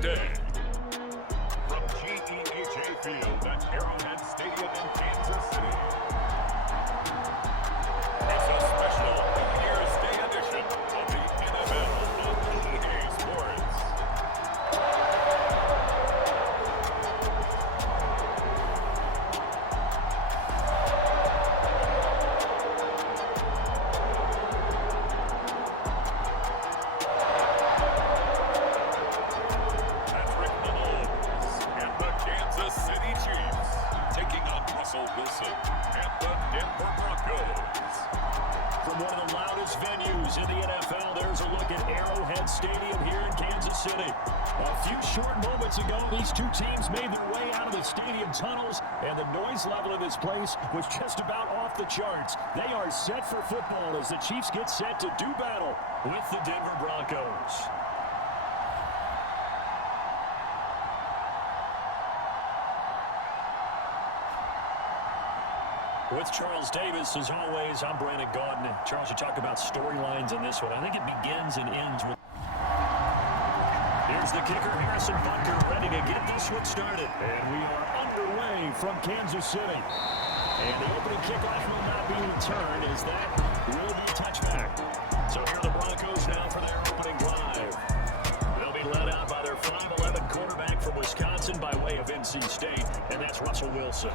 day. From GEHA Field at Arrowhead Stadium in Kansas City, it's a special New Year's Day edition of the NFL on EA Sports. Wilson and the Denver Broncos. From one of the loudest venues in the NFL, there's a look at Arrowhead Stadium here in Kansas City. A few short moments ago, these two teams made their way out of the stadium tunnels, and the noise level in this place was just about off the charts. They are set for football as the Chiefs get set to do battle with the Denver Broncos. With Charles Davis, as always, I'm Brandon Gaudin. Charles, you talk about storylines in this one. I think it begins and ends with... Here's the kicker, Harrison Butker, ready to get this one started. And we are underway from Kansas City. And the opening kickoff will not be returned, as that will be a touchback. So here are the Broncos now for their opening drive. They'll be led out by their 5'11" quarterback from Wisconsin by way of NC State, and that's Russell Wilson.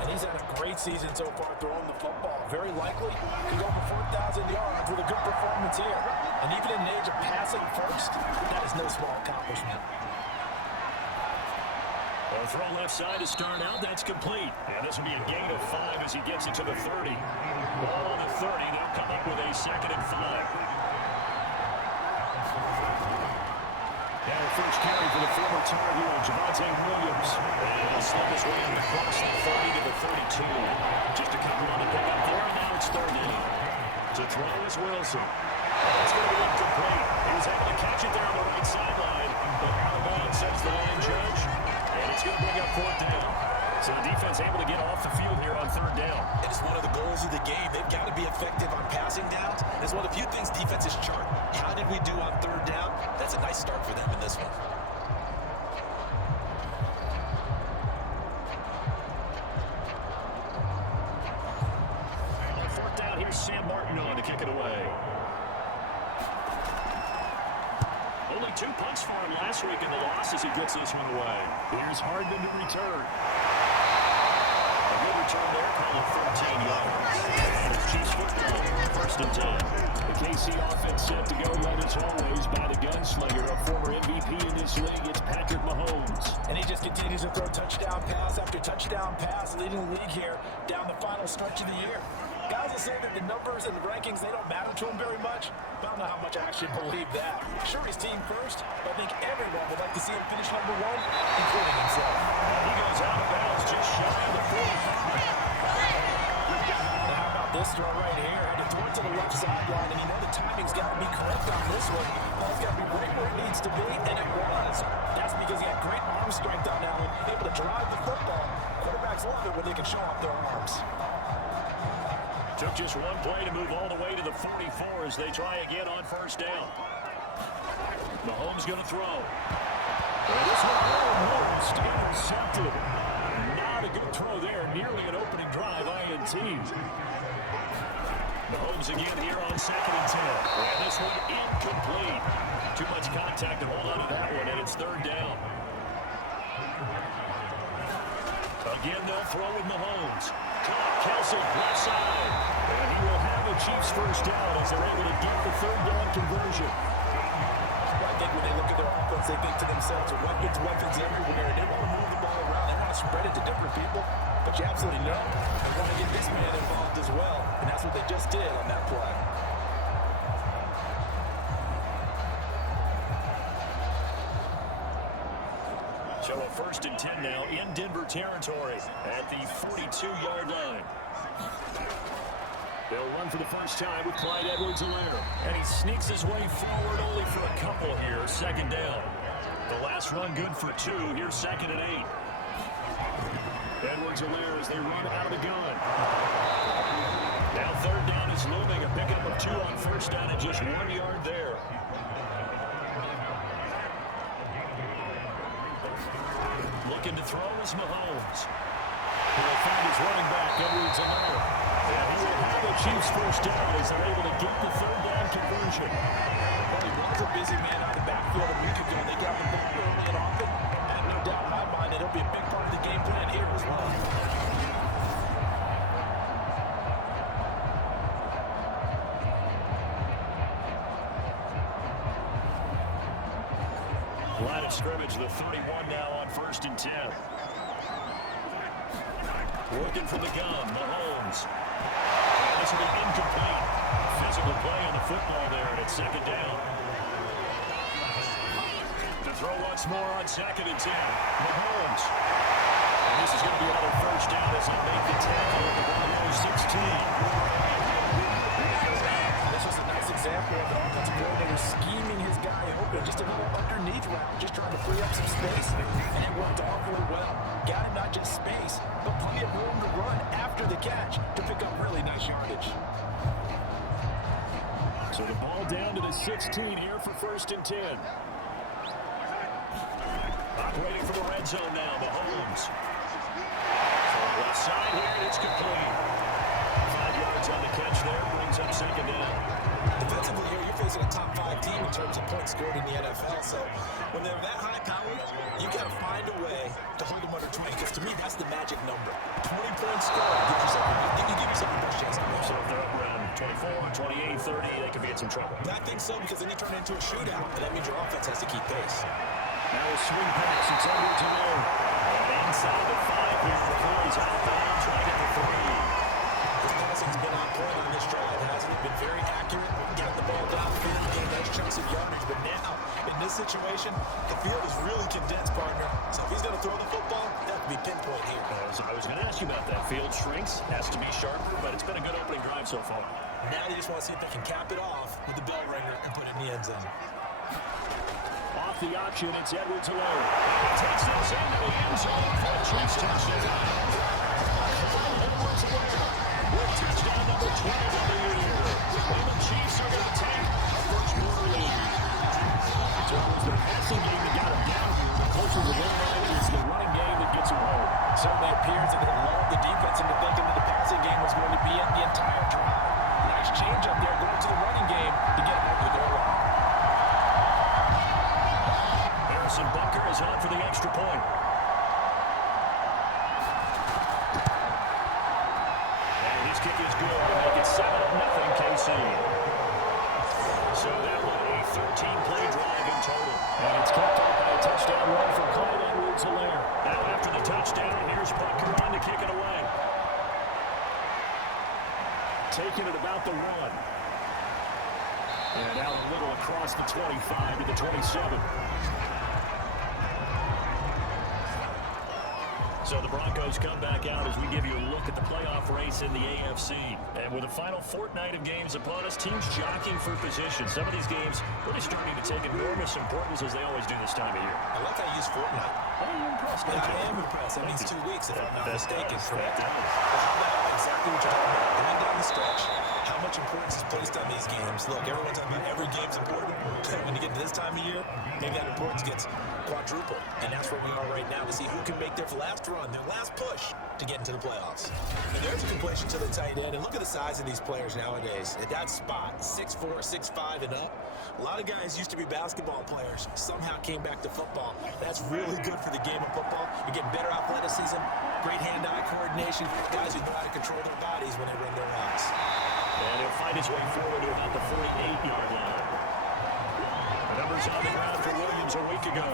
And he's had a great season so far throwing the football. Very likely to go over 4,000 yards with a good performance here. And even in the age of passing first, that is no small accomplishment. Well, throw left side to start out. That's complete. And this will be a gain of 5 as he gets it to the 30. Ball on the 30. They'll come up with a 2nd and 5. Now the first carry for the former Tar Heel, Javonte Williams. And he'll slip his way across the 30 to the 32. Just a couple on the pick up there, and now it's 3rd inning. To throw is Wilson. It's going to be incomplete. He was able to catch it there on the right sideline, but out of bounds sets the line judge, and it's going to bring up 4th down. So the defense able to get off the field here on 3rd down. It is one of the goals of the game. They've got to be effective on passing downs. It's one of the few things defenses chart. How did we do on 3rd down? That's a nice start for them in this one. On 4th down, here's Sam Martin on to kick it away. Only 2 punts for him last week in the loss as he gets this one away. Here's Hardman to return. A good return there, calling 13 yards. And it's Chiefs football, 1st and 10. The KC offense set to go, led as always by the gunslinger, a former MVP in this league. It's Patrick Mahomes. And he just continues to throw touchdown pass after touchdown pass, leading the league here down the final stretch of the year. Guys will say that the numbers and the rankings, they don't matter to him very much. I don't know how much I actually believe that. Sure, he's team first, but I think everyone would like to see him finish #1, including himself. He goes out of bounds just shy of the 45. Now, how about this throw right here? Had to throw it to the left sideline, and you know the timing's got to be correct on this one. Ball's got to be right where it needs to be, and it was. That's because he had great arm strength on that one, able to drive the football. Quarterbacks love it when they can show off their arms. Took just one play to move all the way to the 44 as they try again on 1st down. Mahomes going to throw. And this one almost intercepted. Not a good throw there. Nearly an opening drive INT. Mahomes again here on 2nd and 10. And this one incomplete. Too much contact to hold on to that one, and it's 3rd down. Again, they'll throw with Mahomes. Kelsey, left side. And he will have the Chiefs 1st down as they're able to get the 3rd down conversion. I think when they look at their offense, they think to themselves, weapons everywhere. They want to move the ball around. They want to spread it to different people. But you absolutely know they want to get this man involved as well. And that's what they just did on that play. So a 1st and 10 now in Denver territory at the 42-yard line. They'll run for the first time with Clyde Edwards-Helaire. And he sneaks his way forward only for a couple here, 2nd down. The last run good for 2. Here's 2nd and 8. Edwards-Helaire as they run out of the gun. Now 3rd down is looming. A pickup of 2 on 1st down and just 1 yard there. Looking to throw is Mahomes. He'll find his running back, Edwards-Helaire. And he will have the Chiefs first down as they're able to get the third down conversion. Well, he was a busy man out of the backfield a week ago. They got him back early and often. And no doubt in my mind that he'll be a big part of the game plan here as well. Line of scrimmage, the 31 now on 1st and 10. Working for the gun, Mahomes. This will be incomplete. Physical play on the football there, and it's 2nd down. To throw once more on 2nd and 10. Mahomes. And this is going to be another 1st down as they make the tackle at the Broncos 16. This was a nice example of an offensive coordinator scheming his guy open. Just a little underneath route, just trying to free up some space. And it worked awfully well. Got him not just space, but plenty of room to run after the catch to pick up really nice yardage. So the ball down to the 16 here for 1st and 10. Operating for the red zone now, Mahomes. Left side here, it's complete. 5 yards on the catch there, brings up 2nd down. Defensively here, you're facing a top 5 team in terms of points scored in the NFL. So when they're that high powered, you got to find a way to hold them under 20. Because to me, that's the magic number. 20 points scored. You give yourself the best chance to win. So if they're up around 24, 28, 30, they could be in some trouble. I think so, because then you turn it into a shootout, and that means your offense has to keep pace. Now a swing pass, it's Edwards-Helaire. And inside the 5 here before he's out of bounds, right at the 3. His passing's been on point on this drive, hasn't it? Been very accurate, getting the ball downfield, getting nice chunks of yardage. But now, in this situation, the field is really condensed, partner. So if he's going to throw the football, that would be pinpoint here. So I was going to ask you about that. Field shrinks, has to be sharper, but it's been a good opening drive so far. Now they just want to see if they can cap it off with the bell ringer and put it in the end zone. Off the option, it's Edwards-Helaire. Takes this into the end zone for a Chiefs touchdown. Edwards-Helaire with touchdown number 12 of the year. And the Chiefs are going to take a first-quarter lead. So it was the passing game that got him down here. The closer to the line is the running game that gets him home. Certainly appears that they lulled the defense into thinking that the passing game was going to be in the entire drive. Nice change up there going to the running game to get him over the goal line. Harrison Butker is on for the extra point. And his kick is good to make it 7-0 KC. So that was a 13-play drive in total. And it's capped off by a touchdown run for Clyde Edwards-Helaire. Now after the touchdown, here's Butker on to kick it away. Taking it about the 1. And now a little across the 25 to the 27. So the Broncos come back out as we give you a look at the playoff race in the AFC. And with the final fortnight of games upon us, teams jockeying for position. Some of these games really starting to take enormous importance as they always do this time of year. I like how you use fortnight. Are you impressed? I am impressed. That means 2 weeks, if I'm not mistaken. Correct. Exactly what you're talking about. Going down the stretch, how much importance is placed on these games. Look, everyone's talking about every game's important. When you get to this time of year, maybe that importance gets quadrupled. And that's where we are right now to see who can make their last run, their last push to get into the playoffs. And there's a completion to the tight end. And look at the size of these players nowadays. At that spot, 6'4", 6'5", and up. A lot of guys used to be basketball players, somehow came back to football. That's really good for the game of football. You're getting better athleticism, great hand-eye coordination, guys who know how to control their bodies when they run their routes. And he'll find his way forward to about the 48-yard line. The numbers on the ground for Williams a week ago.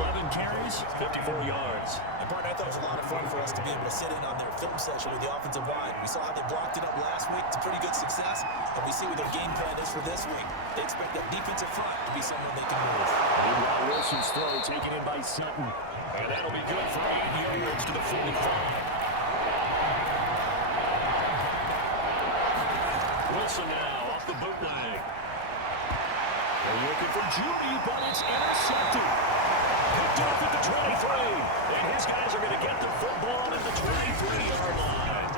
11 carries, 54 yards. And partner, I thought it was a lot of fun for us to be able to sit in on their film session with the offensive line. We saw how they blocked it up last week to pretty good success, and we see what their game plan is for this week. They expect that defensive front to be someone they can move. Meanwhile, Wilson's throw taken in by Sutton. And that'll be good for 8 yards to the 45. Wilson now off the bootleg. They're looking for Judy, but it's intercepted. Picked up at the 23. And his guys are going to get the football at the 23-yard line.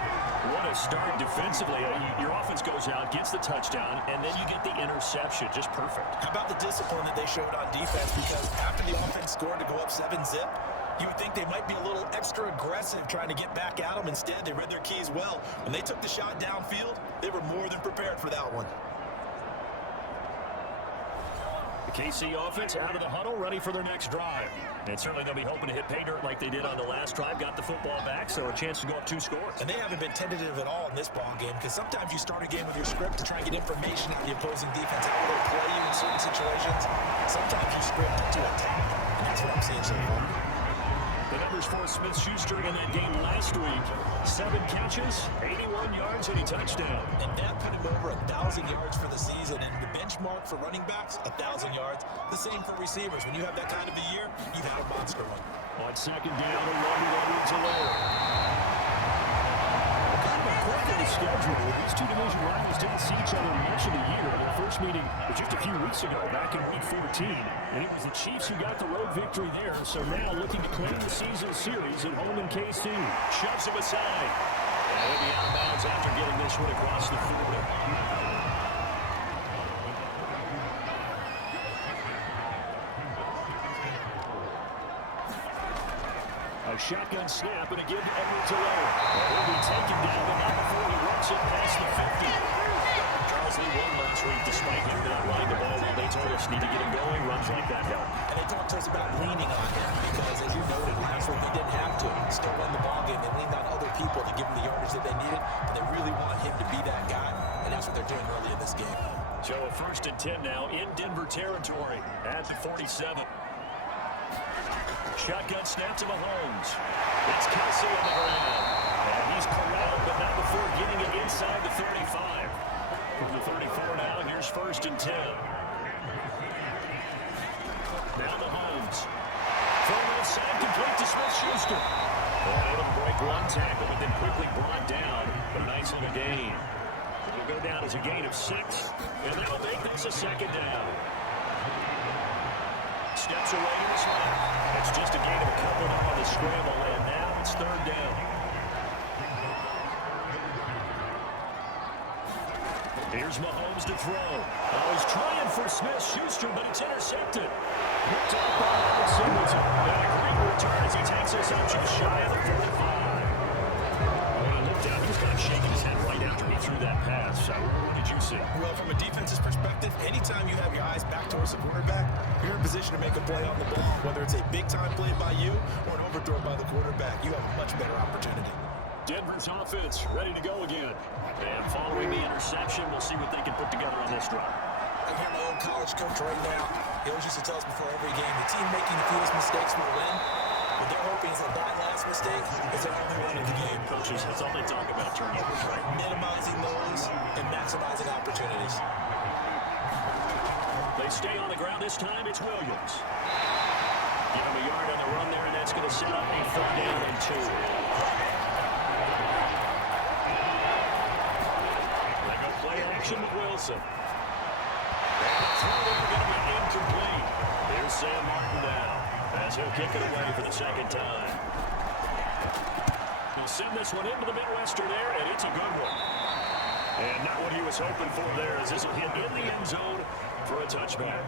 What a start defensively. Your offense goes out, gets the touchdown, and then you get the interception. Just perfect. How about the discipline that they showed on defense? Because after the offense scored to go up 7-zip, You would think they might be a little extra aggressive trying to get back at them. Instead, they read their keys well. When they took the shot downfield, they were more than prepared for that one. The KC offense out of the huddle, ready for their next drive. And certainly they'll be hoping to hit pay dirt like they did on the last drive. Got the football back, so a chance to go up 2 scores. And they haven't been tentative at all in this ball game, because sometimes you start a game with your script to try and get information on the opposing defense, how they'll play you in certain situations. Sometimes you script to attack, and that's what I'm seeing so far. The numbers for Smith-Schuster in that game last week. 7 catches, 81 yards, and a touchdown. And that put him over 1,000 yards for the season. And the benchmark for running backs, 1,000 yards. The same for receivers. When you have that kind of a year, you've had a monster one. On second down, a long to lower. Kind of a quirk in the schedule. These two division rivals didn't see each other much of the year. Their first meeting was just a few weeks ago, back in week 14. And it was the Chiefs who got the road victory there. So now looking to claim the season series at home in KC. Shoves him aside. And he'll be out of bounds after getting this one across the 40. A shotgun snap and a give to Edwards-Helaire. He'll be taken down, but not before he works it past the 50. Charles Lee won last week despite him not running the ball. Well, they told us need to get him going. Runs like that help. And they talked to us about leaning on him because, as you noted, last week they didn't have to. Still won the ball game. They leaned on other people to give them the yardage that they needed, and they really want him to be that guy, and that's what they're doing early in this game. So a 1st and 10 now in Denver territory at the 47. Shotgun snap to Mahomes. It's Kelsey on the ground. And he's corralled, but not before getting it inside the 35. From the 34 now, here's 1st and 10. Now Mahomes. From left side, complete to Smith-Schuster. Able to break one tackle, but then quickly brought down. But a nice little gain. It'll go down as a gain of 6. And that'll make this a 2nd down. Steps away in the spot. It's just a gain of a couple on the scramble, and now it's 3rd down. Here's Mahomes to throw. Oh, he's trying for Smith-Schuster, but it's intercepted. Looked up by Robert Singleton. And a great return as he takes us up just shy of the 35. When he looked out, he was kind of shaking his head right after he threw that pass. So what did you see? Well, from a defense's perspective, anytime you have your eyes back towards the quarterback, you're in position to make a play on the ball. Whether it's a big-time play by you or an overthrow by the quarterback, you have a much better opportunity. Denver's offense ready to go again. And following the interception, we'll see what they can put together on this drive. I hear my old college coach right now. He always used to tell us before every game, the team making the fewest mistakes will win. What they're hoping is that last mistake is their only one in the game. Coaches, that's all they talk about, turnovers, right? Minimizing those and maximizing opportunities. They stay on the ground this time. It's Williams. Give him a yard on the run there, and that's going to set up a 3rd down and 2. They go play action with Wilson. And the throw there going to be incomplete. Here's Sam Martin now, as he'll kick it away for the 2nd time. He'll send this one into the Midwestern air, and it's a good one. And not what he was hoping for there, as this will hit in the end zone for a touchback.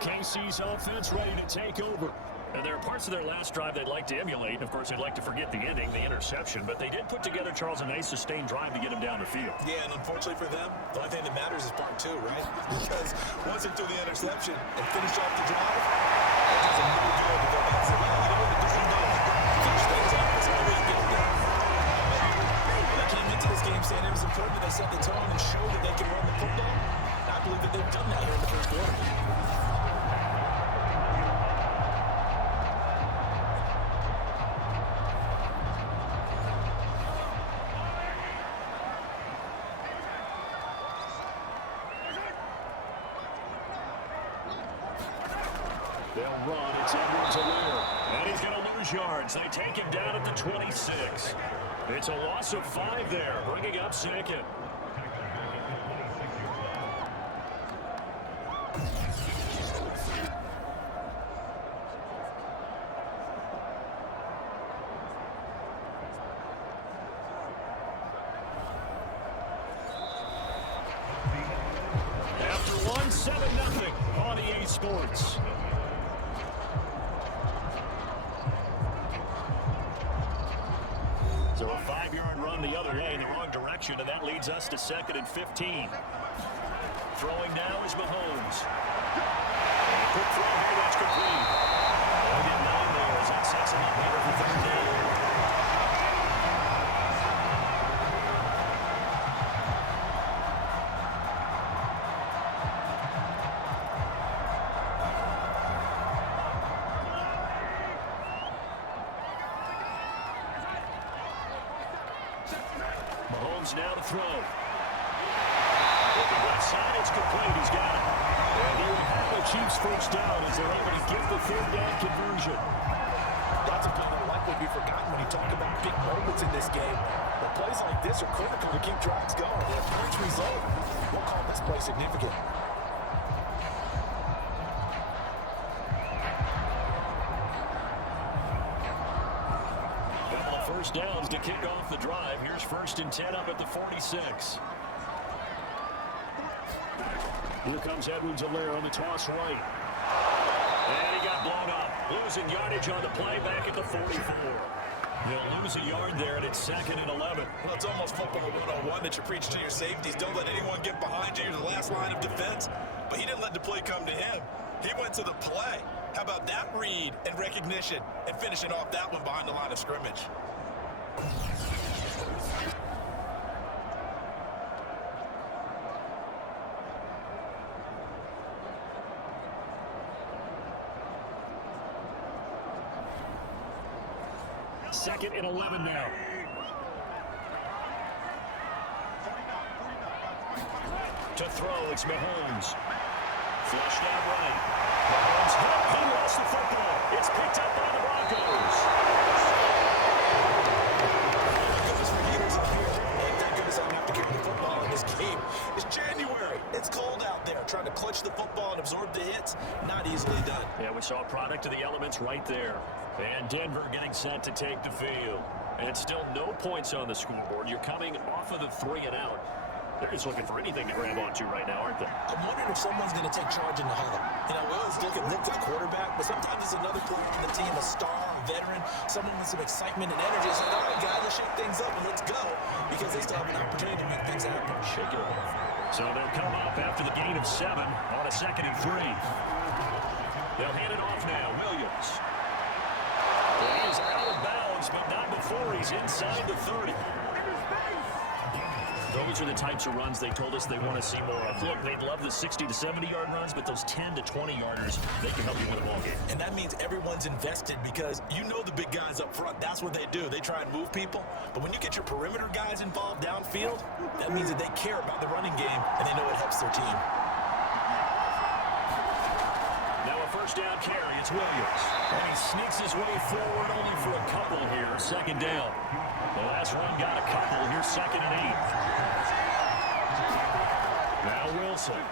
KC's offense ready to take over. And there are parts of their last drive they'd like to emulate. Of course, they'd like to forget the ending, the interception. But they did put together, Charles, a nice sustained drive to get him down the field. Yeah, and unfortunately for them, the only thing that matters is part 2, right? Because once they do the interception and finish off the drive, it doesn't really good to go back and say, well, you know what, the good thing finish things up. That's the only way to get it done. They came into this game saying it was important that they set the tone and show that they can run the football. And I believe that they've done that here in the 1st quarter. They'll run. It's Edwards-Helaire. And he's going to lose yards. They take him down at the 26. It's a loss of 5 there, bringing up 2nd. After one, 7-0 on EA Sports. gone the other way in the wrong direction, and that leads us to 2nd and 15. Throwing now is Mahomes. Quick throw here, that's complete. They get 9 there as that sets him up here for 3rd down. Mahomes now to throw. Looking left side, it's complete. He's got it. And here we have the Chiefs' first down as they're able to get the 3rd down conversion. That's a play that will likely be forgotten when you talk about big moments in this game. But plays like this are critical to keep drives going. And a huge result. We'll call this play significant. First downs to kick off the drive. Here's 1st and 10 up at the 46. Here comes Edwards-Helaire on the toss right. And he got blown up. Losing yardage on the play back at the 44. They'll lose a yard there, and it's 2nd and 11. Well, it's almost football 101 that you preach to your safeties. Don't let anyone get behind you. You're the last line of defense. But he didn't let the play come to him. He went to the play. How about that read and recognition and finishing off that one behind the line of scrimmage? Second and 11 now. To throw, it's Mahomes. Flushed out right. Mahomes hit. He lost the football. It's picked up by the Broncos. It's January. It's cold out there. Trying to clutch the football and absorb the hits, not easily done. Yeah, we saw a product of the elements right there. And Denver getting set to take the field. And still no points on the scoreboard. You're coming off of the 3 and out. They're just looking for anything to grab onto right now, aren't they? I'm wondering if someone's going to take charge in the huddle. You know, we always look to the quarterback, but sometimes it's another player on the team, a star, a veteran, someone with some excitement and energy. It's like, all right, guys, let's shake things up and let's go, because they still have an opportunity to make things happen. Shake it off. So they'll come up after the gain of 7 on a 2nd and 3. They'll hand it off now. Williams. He's out of bounds, but not before he's inside the 30. Those are the types of runs they told us they want to see more of. Look, they'd love the 60 to 70-yard runs, but those 10 to 20-yarders, they can help you win a ball game. And that means everyone's invested because you know the big guys up front, that's what they do. They try and move people. But when you get your perimeter guys involved downfield, that means that they care about the running game and they know it helps their team. Now a first down carry, it's Williams. And he sneaks his way forward only for a couple here. 2nd down. The last one got a couple. Here's 2nd and 8. Now Wilson.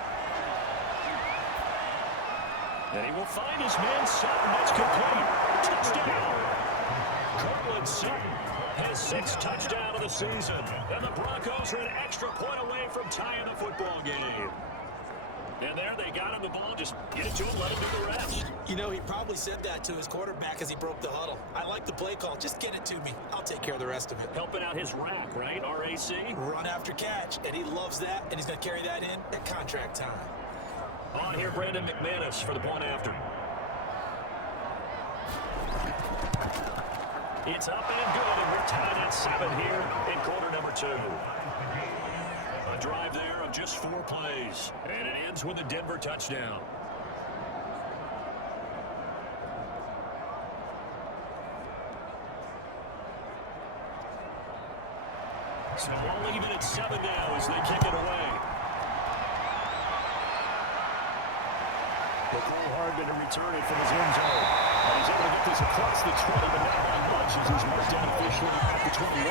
And he will find his man Sutton. That's complete. Touchdown. Cortland Sutton has 6 touchdowns of the season. And the Broncos are an extra point away from tying the football game. And there they got him the ball. Just get it to him, let him do the rest. You know, he probably said that to his quarterback as he broke the huddle. I like the play call. Just get it to me. I'll take care of the rest of it. Helping out his rack, right? RAC? Run after catch. And he loves that. And he's going to carry that in at contract time. On here, Brandon McManus for the point after. It's up and good, and we're tied at 7 here in quarter number 2. A drive there of just 4 plays, and it ends with a Denver touchdown. So we'll leave it at 7 now as they kick it away. McCall Hardman to return it from his end zone. And he's able to get this across the 20, but not by much as he's marked down officially at the 21.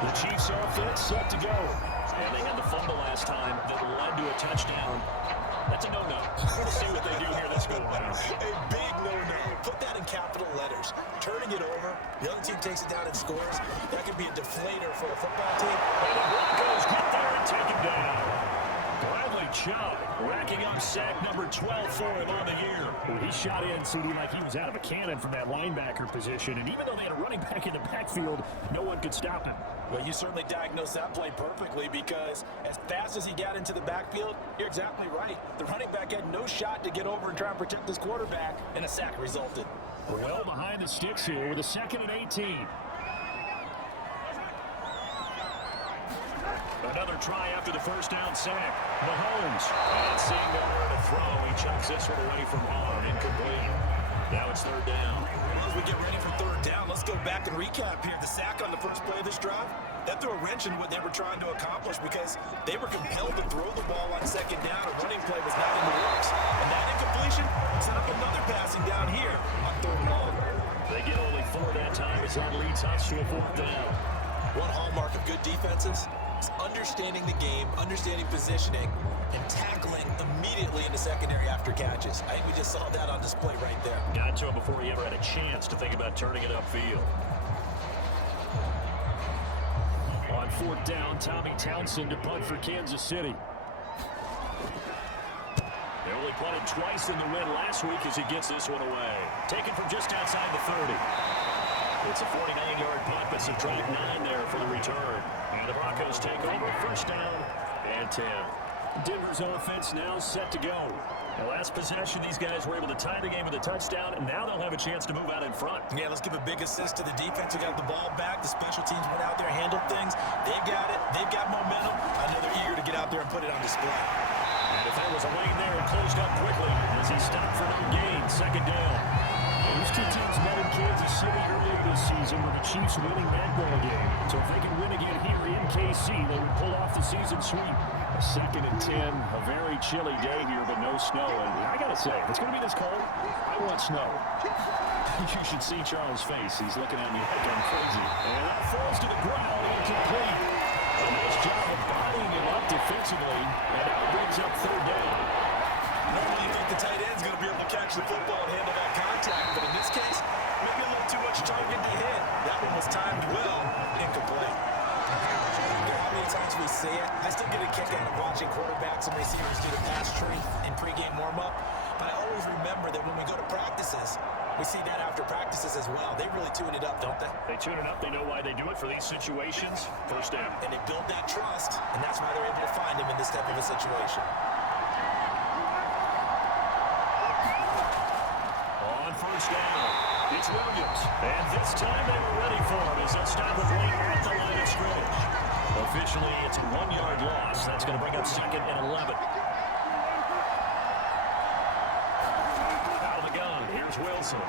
The Chiefs offense set to go. And they had the fumble last time that led to a touchdown. That's a no-no. We'll see what they do here this go around. A big no-no. Put that in capital letters. Turning it over, the other team takes it down and scores. That could be a deflator for a football team. And the Broncos get there and take him down. Bradley Chubb, racking up sack number 12 for him on the year. He shot in, CD, like he was out of a cannon from that linebacker position. And even though they had a running back in the backfield, no one could stop him. Well, you certainly diagnosed that play perfectly because as fast as he got into the backfield, you're exactly right. The running back had no shot to get over and try and protect his quarterback, and a sack resulted. We're well behind the sticks here with a 2nd and 18. Another try after the first down sack. Mahomes, not seeing nowhere to throw. He chucks this one away from harm. Incomplete. Now it's 3rd down. As we get ready for 3rd down, let's go back and recap here. The sack on the first play of this drive, that threw a wrench in what they were trying to accomplish because they were compelled to throw the ball on 2nd down. A running play was not in the works. And that incompletion set up another passing down here on 3rd and long. They get only 4 that time. It's on leads us to a 4th down. One hallmark of good defenses is understanding the game, understanding positioning, and tackling immediately in the secondary after catches. I think we just saw that on display right there. Got to him before he ever had a chance to think about turning it upfield. On 4th down, Tommy Townsend to punt for Kansas City. They only punted twice in the win last week as he gets this one away. Taken from just outside the 30. It's a 49-yard punt, but subtract 9 there for the return. And the Broncos take over 1st down and 10. Denver's offense now set to go. The last possession, these guys were able to tie the game with a touchdown, and now they'll have a chance to move out in front. Yeah, let's give a big assist to the defense who got the ball back. The special teams went out there, handled things. They've got it. They've got momentum. I know they're eager to get out there and put it on display. And if there was a lane there, it closed up quickly as he stopped for no gain. 2nd down. These two teams met in Kansas City earlier this season with the Chiefs winning that ball game. So if they can win again here in KC, they would pull off the season sweep. A 2nd and 10, a very chilly day here, but no snow. And I gotta say, if it's gonna be this cold, I want snow. You should see Charles' face. He's looking at me like I'm crazy. And that falls to the ground, incomplete. A nice job of bodying him up defensively, and now brings up 3rd down. Normally you think the tight end's going to be able to catch the football and handle that contact, but in this case, maybe a little too much target to hit. That one was timed well, incomplete. How many times we say it? I still get a kick out of watching quarterbacks and receivers do the pass tree in pregame warm-up, but I always remember that when we go to practices, we see that after practices as well. They really tune it up, don't they? They tune it up. They know why they do it for these situations. 1st down. And they build that trust, and that's why they're able to find him in this type of a situation. On 1st down, it's Williams. And this time they were ready for him as they'll stop him late at the line of scrimmage. Officially, it's a 1-yard loss. That's going to bring up 2nd and 11. Out of the gun, here's Wilson.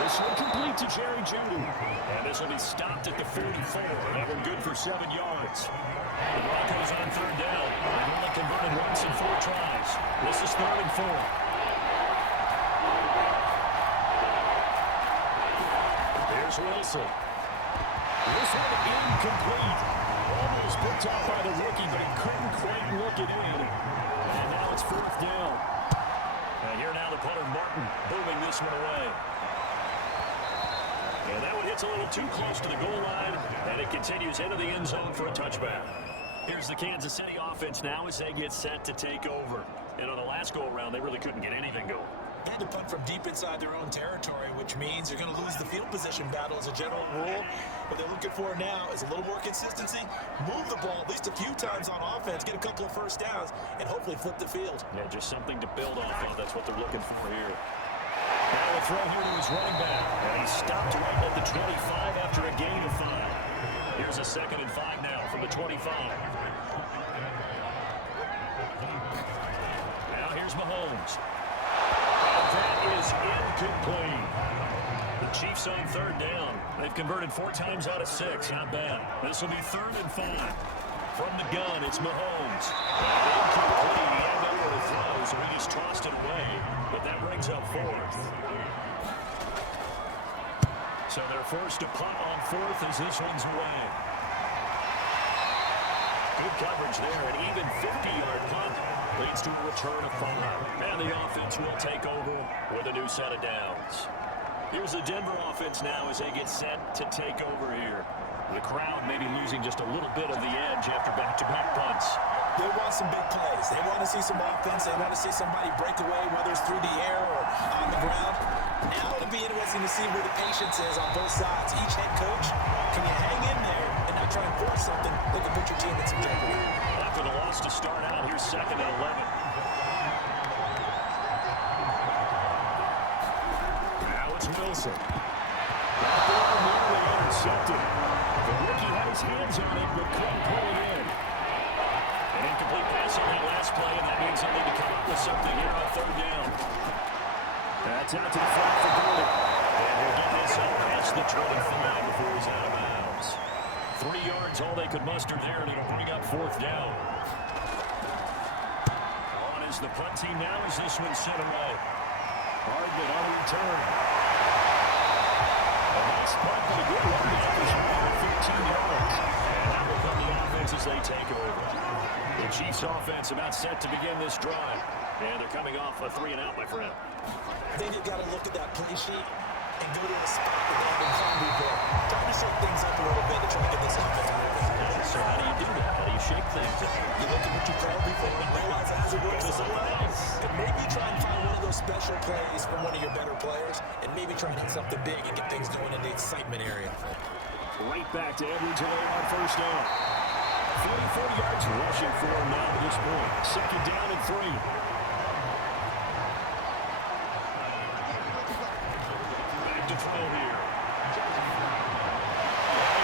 This one complete to Jerry Jeudy. And this will be stopped at the 44. That one good for 7 yards. The Broncos on 3rd down. They've only converted once in 4 tries. This is 3rd and 4. Here's Wilson. This one incomplete. Almost picked off by the rookie, but he couldn't quite look it in. And now it's 4th down. And here now the punter, Martin, booming this one away. And that one hits a little too close to the goal line, and it continues into the end zone for a touchback. Here's the Kansas City offense now as they get set to take over. And on the last go-around, they really couldn't get anything going. They had to punt from deep inside their own territory, which means you're going to lose the field position battle as a general rule. What they're looking for now is a little more consistency, move the ball at least a few times on offense, get a couple of 1st downs, and hopefully flip the field. Yeah, just something to build off of. That's what they're looking for here. Now a throw here to his running back. And he stopped right at the 25 after a gain of 5. Here's a 2nd and 5 now from the 25. Now here's Mahomes. That is incomplete. The Chiefs on 3rd down. They've converted 4 times out of 6. Not bad. This will be 3rd and 5. From the gun, it's Mahomes. Incomplete. He had nowhere to throw, so he just tossed it away. But that brings up 4th. So they're forced to punt on 4th as this one's away. Good coverage there. An even 50-yard punt leads to a return of 5. And the offense will take over with a new set of downs. Here's the Denver offense now as they get set to take over here. The crowd maybe losing just a little bit of the edge after back-to-back punts. They want some big plays. They want to see some offense. They want to see somebody break away, whether it's through the air or on the ground. Now it'll be interesting to see where the patience is on both sides. Each head coach, can you hang in there and not try and force something that can put your team in some jeopardy? After the loss to start out, here's 2nd and 11. Now it's Wilson. That ball nearly intercepted. The rookie had his hands on it, but couldn't pull it in. An incomplete pass on that last play, and that means they'll need to come up with something here on 3rd down. That's out to the flat for Gordon. And he'll get this up past the 25 before he's out of bounds. 3 yards, all they could muster there, and it'll bring up 4th down. On is the punt team now as this one sent away. Hardman on the return. A nice punt, but a good run. The 15 yards. And now will come the offense as they take over. The Chiefs offense about set to begin this drive. And they're coming off a 3-and-out, my friend. I think you've got to look at that play sheet and go to a spot that they've been trying to before. Try to shake things up a little bit to try to get this offense moving. So how do you do that? How do you shake things? You look at what you called before and realize as it works for someone else. And maybe try and find one of those special plays from one of your better players and maybe try and hit something big and get things going in the excitement area. Right back to Edwards-Helaire on 1st down. 44 yards rushing for him now at this point. 2nd down and 3. To throw here.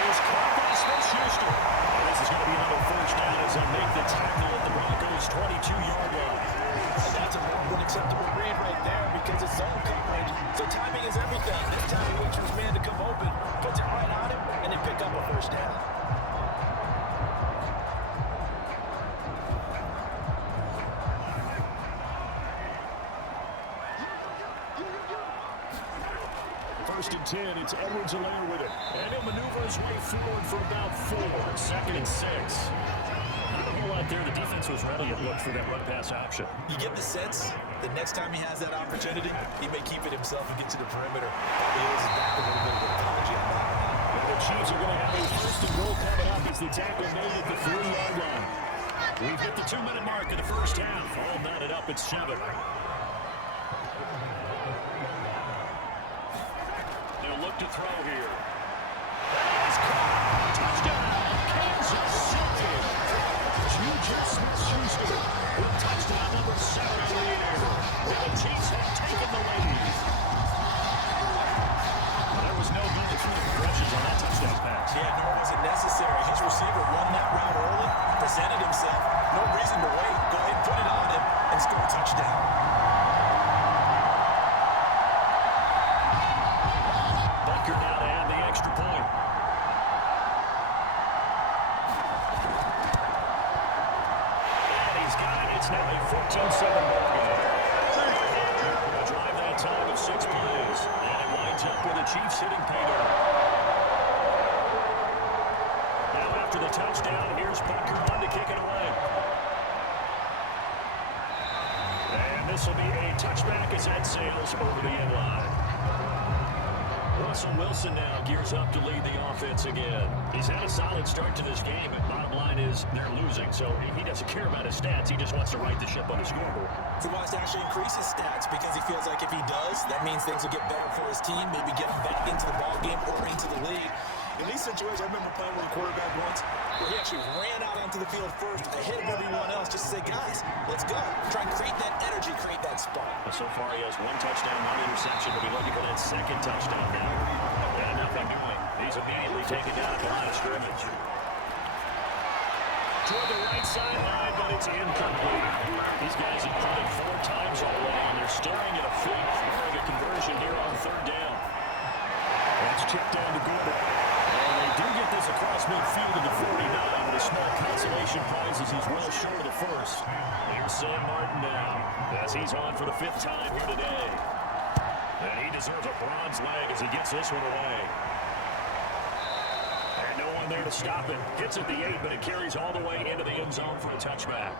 Here's caught by Smith-Schuster. And this is going to be another 1st down as they make the tackle at the Broncos' 22-yard line. That's a more than acceptable read right there because it's zone coverage. So timing is everything. This time he waits for his man to come open, puts it right on him, and they pick up a 1st down. First and 10, it's Edwards-Helaire with it. And he'll maneuver his way forward for about 4. 2nd and 6. Not a whole lot there. The defense was ready to look for that run-pass option. You get the sense that next time he has that opportunity, he may keep it himself and get to the perimeter. Probably is back a little bit of apology on that. And the Chiefs are going to have a 1st and goal coming up as the tackle made at the 3-yard line. We've hit the 2-minute mark in the 1st half. All knotted up at 7. They'll look to throw here. He's caught. Touchdown, Kansas City. Juju Smith-Schuster With touchdown number 7 in the year. The Chiefs have taken the lead. There was no good progressions on that touchdown pass. Yeah, nor was it necessary. His receiver won that route early, presented himself. No reason to wait. Go ahead and put it on him and score a touchdown. Bucker now to add the extra point. And he's got it. It's now a 14-7 ball game. A drive that time of 6 plays. And it winds up with the Chiefs hitting pay dirt. Now after the touchdown, here's Bucker on to kick it away. And this will be a touchback as that sails over the end line. Russell Wilson now gears up to lead the offense again. He's had a solid start to this game, and bottom line is they're losing, so he doesn't care about his stats. He just wants to right the ship on the scoreboard. He wants to actually increase his stats because he feels like if he does, that means things will get better for his team, maybe get him back into the ball game or into the lead. In these situations, I remember playing with a quarterback once where he actually ran out onto the field first ahead of everyone else just to say, guys, let's go. Try and create that energy, create that spot. So far, he has 1 touchdown, 1 interception, but he's looking for that 2nd touchdown now. And nothing doing. He's immediately taken down at the line of scrimmage. Toward the right sideline, but it's incomplete. These guys have punted 4 times already, and they're staring at a fake a conversion here on 3rd down. That's chipped down to Gordon. And they do get this across midfield to the 49 with a small consolation prize as he's well short of the 1st. Here's Sam Martin now as he's on for the 5th time here today. And he deserves a bronze leg as he gets this one away. And no one there to stop it. Gets it the 8, but it carries all the way into the end zone for a touchback.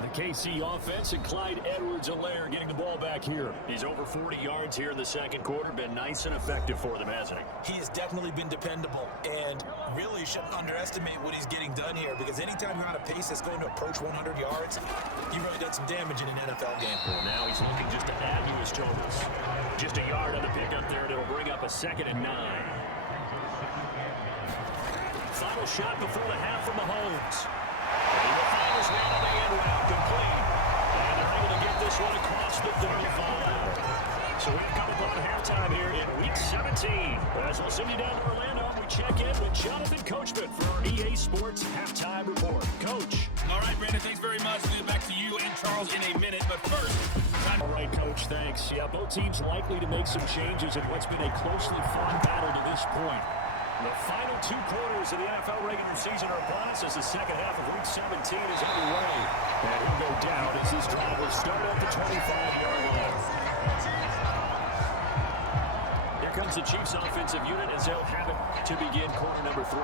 The KC offense and Clyde Edwards-Helaire getting the ball back here. He's over 40 yards here in the second quarter. Been nice and effective for them, hasn't he? He has definitely been dependable, and really shouldn't underestimate what he's getting done here, because anytime you're on a pace that's going to approach 100 yards, he really done some damage in an NFL game. Well, now he's looking just to add to his totals. Just a yard on the pickup there, and it'll bring up a 2nd and 9. Final shot before the half from Mahomes. And the finals round on the end round complete. And they're able to get this one across the 35. So we've come upon halftime here in Week 17. As we'll send you down to Orlando, we check in with Jonathan Coachman for our EA Sports Halftime Report. Coach. All right, Brandon, thanks very much. We'll get back to you and Charles in a minute. But first, All right, Coach, thanks. Yeah, both teams likely to make some changes in what's been a closely fought battle to this point. The final 2 quarters of the NFL regular season are upon us as the second half of Week 17 is underway. And he'll go down as this drive will start at the 25-yard line. Here comes the Chiefs' offensive unit as they'll have it to begin quarter number 3.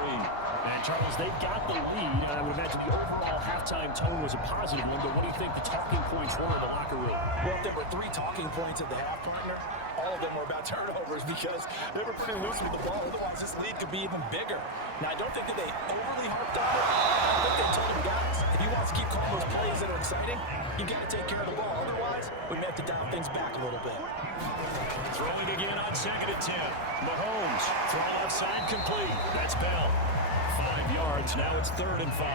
And, Charles, they've got the lead. I would imagine the overall halftime tone was a positive one, but what do you think the talking points were in the locker room? Well, if there were 3 talking points at the half, partner, all of them were about turnovers because they were pretty loose with the ball. Otherwise, this lead could be even bigger. Now, I don't think that they overly harped on it. I think they told him, guys, if he wants to keep calling those plays that are exciting, you got to take care of the ball. Otherwise, we may have to dial things back a little bit. Throwing again on 2nd and 10. Mahomes, throw outside complete. That's Bell. 5 yards, now it's 3rd and 5.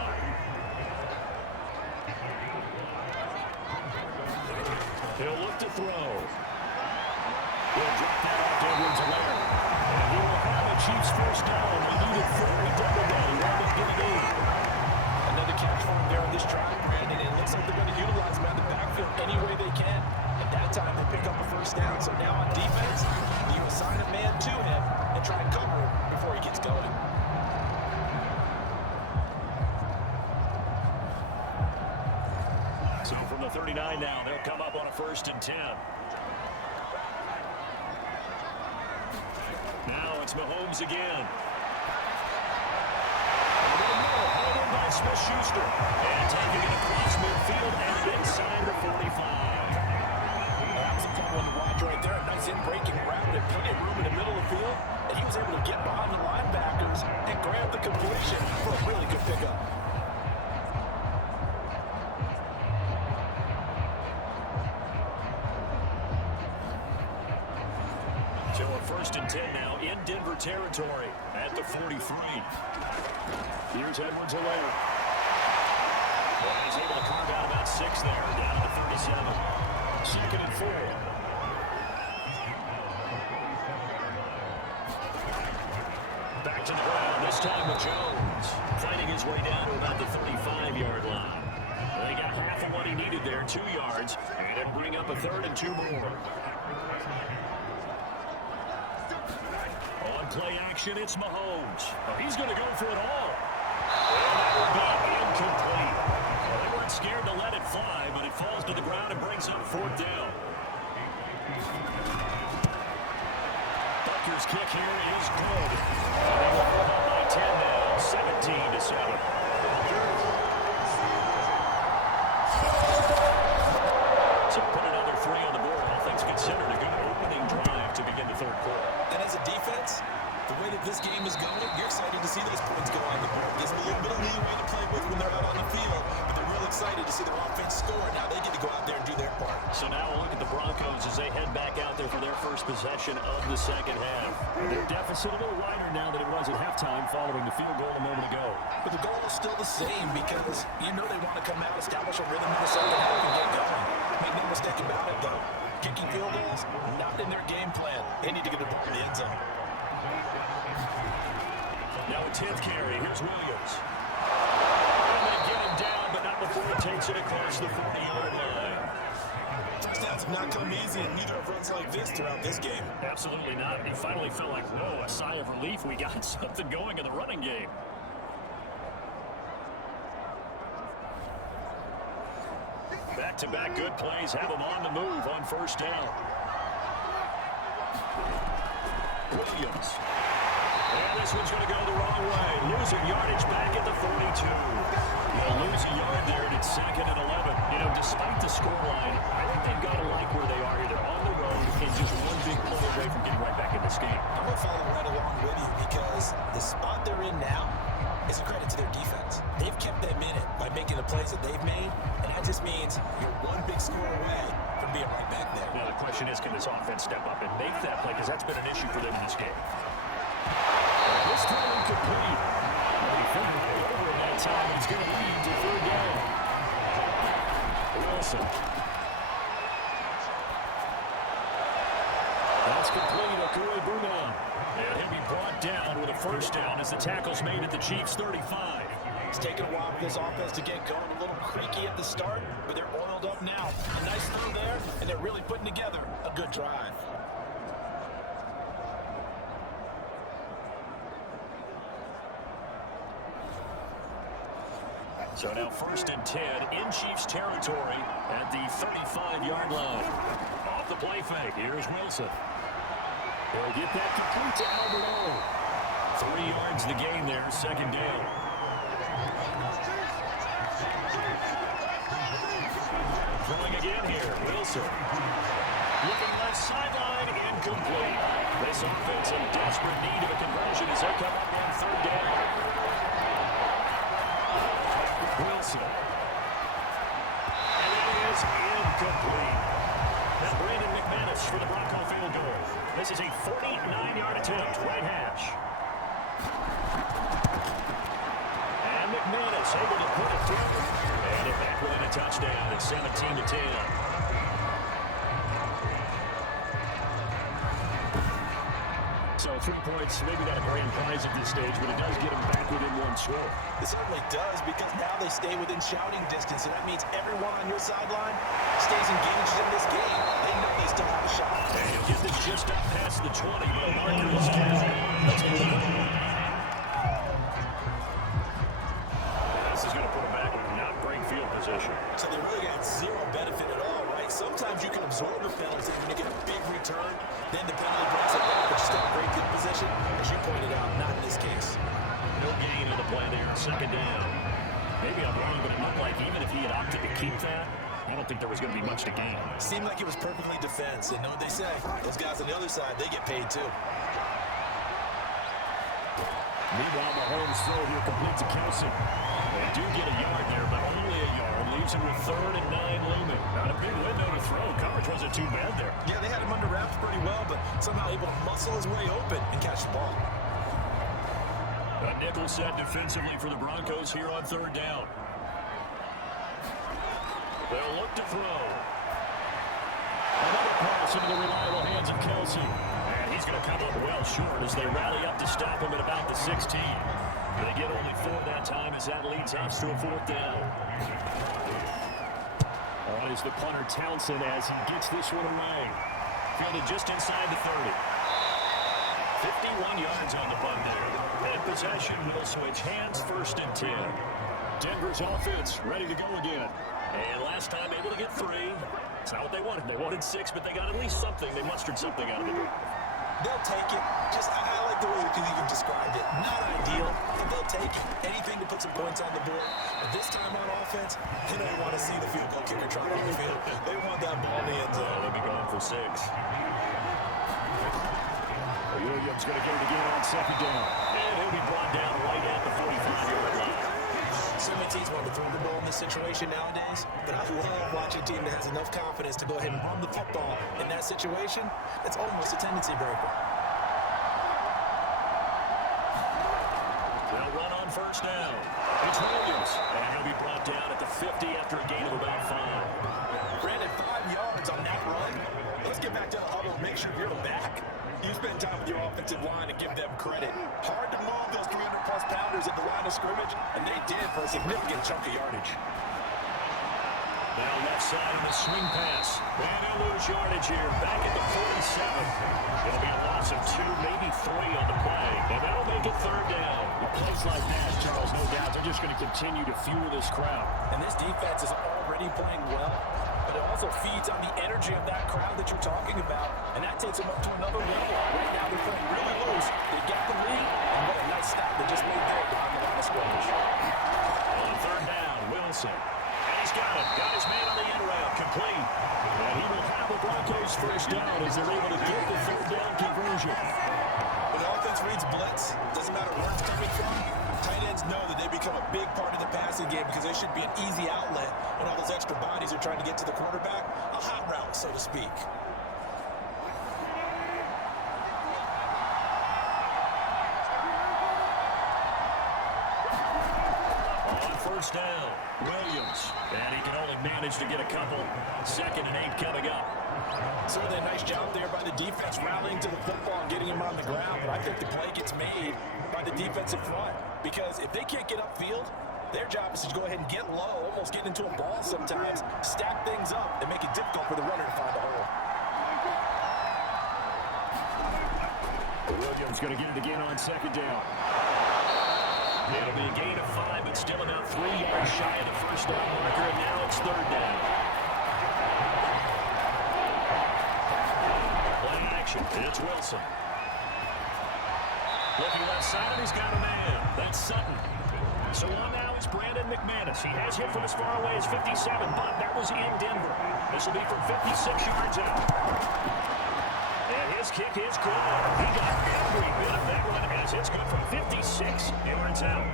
He'll look to throw. He'll drop that off to Edwards-Helaire. And he will have a Chiefs first down. They needed 4. He doubled that. He wound up getting 8. Another catch for him there on this drive, Brandon. It looks like they're going to utilize him out of the backfield any way they can. At that time, they picked up a first down. So now on defense, you assign a man to him and try and cover him before he gets going. So from the 39 now, they'll come up on a 1st and 10. Now it's Mahomes again. Held in by Smith-Schuster. And taking it across midfield and inside the 45. That was a fun one to watch right there. A nice in-breaking route and plenty of room in the middle of the field. And he was able to get behind the linebackers and grab the completion for a really good pickup. So a 1st and 10 now in Denver territory at the 43. Here's Edwards-Helaire. Well, he's able to carve out about 6 there, down to the 37. 2nd and 4. Back to the ground, this time with Jones. Fighting his way down to about the 35-yard line. Well, he got half of what he needed there, 2 yards. And it'll bring up a 3rd and 2 more. On play action, it's Mahomes. Oh, he's going to go for it all. And that will be incomplete. Well, they weren't scared to let it fly, but it falls to the ground and brings up 4th down. Butker's kick here is good. And they will hold up by 10 now, 17-7. So put another 3 on the board, all things considered. A good opening drive to begin the 3rd quarter. And as a defense, the way that this game is going, you're excited to see those points go on the board. Gives them a little bit of leeway to play with when they're out on the field, but they're real excited to see their offense score. Now they get to go out there and do their part. So now we'll look at the Broncos as they head back out there for their first possession of the second half. Their deficit a little wider now than it was at halftime following the field goal a moment ago. But the goal is still the same because you know they want to come out, establish a rhythm in the second half, and get going. Make no mistake about it, though. Kicking field goals, not in their game plan. They need to get the ball in the end zone. Now a 10th carry. Here's Williams. And they get him down, but not before he takes it across the 40-yard line. Touchdowns have not come easy, and neither have runs like this throughout this game. Absolutely not. He finally felt like, whoa, a sigh of relief. We got something going in the running game. Back-to-back good plays have him on the move on 1st down. Williams. And this one's going to go the wrong way. Losing yardage back at the 42. They'll lose a yard there, and it's 2nd and 11. You know, despite the scoreline, I think they've got to like where they are here. They're on the road and just one big play away from getting right back in this game. I'm going to follow right along with you because the spot they're in now is a credit to their defense. They've kept them in it by making the plays that they've made, and that just means you're one big score away from being right back there. Now, the question is, can this offense step up and make that play? Because that's been an issue for them in this game. This time incomplete. He fingered it over in that time. He's going to lead to 3rd down. Wilson. That's complete. Akue Burnham. And he'll be brought down with a 1st down as the tackle's made at the Chiefs' 35. It's taken a while for this offense to get going, a little creaky at the start, but they're oiled up now. A nice throw there, and they're really putting together a good drive. So now 1st and 10 in Chiefs territory at the 35-yard line. Off the play fake, here's Wilson. They'll get that complete to Albert O. 3 yards the gain there, 2nd down. Throwing again here, Wilson. Looking left sideline, incomplete. This offense in desperate need of a conversion as they come up on 3rd down. Wilson. And it is incomplete. Now Brandon McManus for the Bronco field goal. This is a 49-yard attempt, right hash. And McManus able to put it through. And it back within a touchdown at 17-10. So 3 points, maybe not a grand prize at this stage, but it does get them back within 1 score. It certainly does because now they stay within shouting distance, and that means everyone on your sideline stays engaged in this game. They know they still have a shot. And get this just up past the 20. The marker is down. Let's get it. This is going to put them back in not great field position. So they really got zero benefit at all, right? Sometimes you can absorb a penalty when you get a big return, then the penalty breaks it back, but you still have great field position. As you pointed out, not in this case. No gain on the play there, 2nd down. Maybe I'm wrong, but it looked like even if he had opted to keep that, I don't think there was going to be much to gain. Seemed like it was perfectly defense, and know what they say? Those guys on the other side, they get paid too. Meanwhile, Mahomes throw here complete to Kelsey. They do get a yard there, but only a yard. Leaves him with 3rd and 9 looming. Not a big window to throw. Coverage wasn't too bad there. Yeah, they had him under wraps pretty well, but somehow able to muscle his way open and catch the ball. A nickel set defensively for the Broncos here on 3rd down. They'll look to throw. Another pass into the reliable hands of Kelsey. And he's going to come up well short as they rally up to stop him at about the 16. They get only 4 that time as that leads us to a 4th down. On is the punter Townsend as he gets this one away. Fielded just inside the 30. 51 yards on the punt there. And possession will switch hands, 1st and 10. Denver's offense ready to go again. And last time able to get 3. It's not what they wanted. They wanted 6, but they got at least something. They mustered something out of it. They'll take it. I like the way you described it. Not ideal, but they'll take it. Anything to put some points on the board. But this time on offense, they don't want to see the field goal kicker trying on the field. They want that ball in the end zone. They'll be going for 6. Williams going to get it again on 2nd down. And he'll be brought down right at the 45-yard line. So many teams want to throw the ball in this situation nowadays, but I love watching a team that has enough confidence to go ahead and run the football in that situation. It's almost a tendency breaker. They'll run on 1st down. It's Williams, and he'll be brought down at the 50 after a gain of about 5. Brandon, 5 yards on that run. Let's get back to the huddle and make sure you're back. You spend time with your offensive line and give them credit. Hard to move those 300-plus pounders at the line of scrimmage, and they did for a significant chunk of yardage. Now left side of the swing pass. And he'll lose yardage here. Back at the 47. It'll be a loss of 2, maybe 3 on the play. And that'll make it 3rd down. With plays like that, Charles, no doubt, they're just going to continue to fuel this crowd. And this defense is already playing well, but it also feeds on the energy of that crowd that you're talking about, and that takes them up to another level. Right now they're playing really loose. They got the lead, nice stop they just made there down the line of scrimmage. On third down, Wilson. And he's got it. Got his man on the end route. Complete. And he will have the Broncos first down as they're able to get the third down conversion. When the offense reads blitz, doesn't matter where it's coming from, tight ends know that they become a big part of the passing game because they should be an easy outlet when all those extra bodies are trying to get to the quarterback. A hot route, so to speak. First down, Williams. And he can only manage to get a couple. 2nd and 8 coming up. Certainly a nice job there by the defense rallying to the football and getting him on the ground. But I think the play gets made by the defensive front. Because if they can't get upfield, their job is to go ahead and get low, almost get into a ball sometimes, stack things up, and make it difficult for the runner to find a hole. Williams going to get it again on 2nd down. It'll be a gain of 5, but still about 3 yards shy of the first down marker, and now it's 3rd down. Play action. It's Wilson. Looking left side, and he's got a man. That's Sutton. So on now is Brandon McManus. He has hit from as far away as 57, but that was in Denver. This will be from 56 yards out. And his kick is good. He got every bit of that one as it's good from 56 yards out.